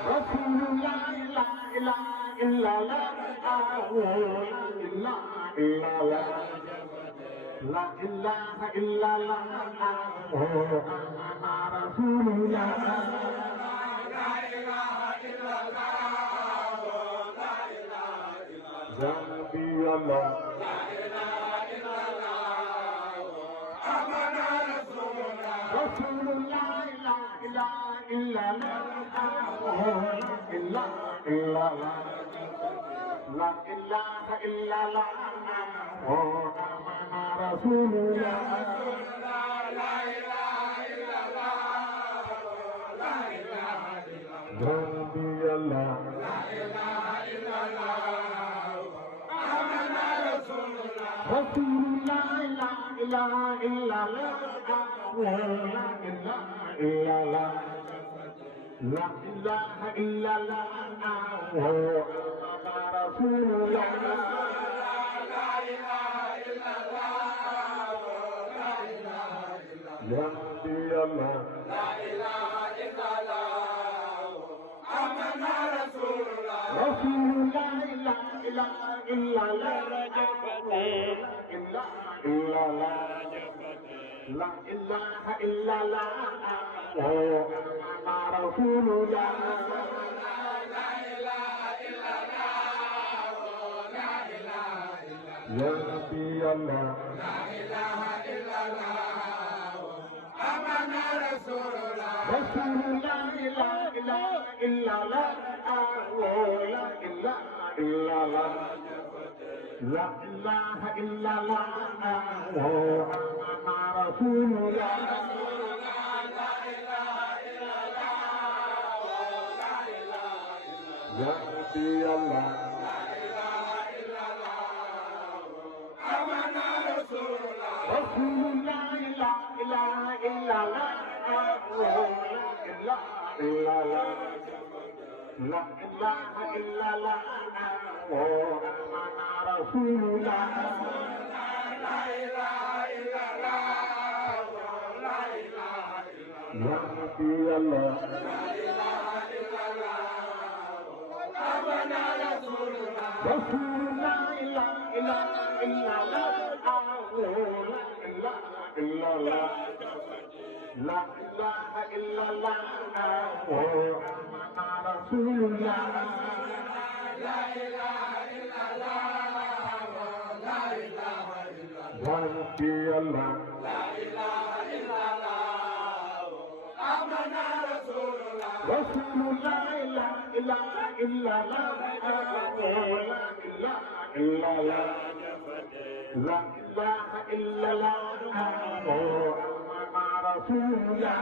Rasulullah, la ilaha illallah, la ilaha illallah, la ilaha illallah, Rasulullah, la ilaha illallah, la ilaha illallah, la ilaha illallah, amana Rasulullah, la ilaha illallah, la ilaha illallah, amana Rasulullah, la ilaha illallah, la ilaha illallah, la ilaha illallah, amana Rasulullah, Rasulullah, la ilaha illallah, la ilaha illallah, la ilaha illallah, Rasulullah, la ilaha illallah, la ilaha illallah, la ilaha illallah, amana Rasulullah, Rasulullah, la ilaha illallah, la ilaha illallah, Rasulullah, la ilaha illallah, la ilaha illallah, ya Rabbi Allah, la ilaha illallah, amana Rasulullah, Rasulullah, la ilaha illallah, la ilaha illallah, la ilaha illallah, amana Rasulullah, la ilaha Ya Rabbi Allah, la ilaha illallah, amana Rasulullah, Rasulullah, la ilaha illallah, la ilaha illallah, la ilaha illallah, amana Rasulullah, la ilaha illallah, la ilaha illallah, Ya Rabbi Allah, la ilaha illallah, amana Rasulullah, Rasulullah, la ilaha illallah, la ilaha illallah, la ilaha illallah, amana Rasulullah, la ilaha illallah, la ilaha illallah, Ya Rabbi Allah, la ilaha illallah, amana Rasulullah, Rasulullah, la ilaha illallah, la ilaha illallah, la ilaha illallah, amana Rasulullah.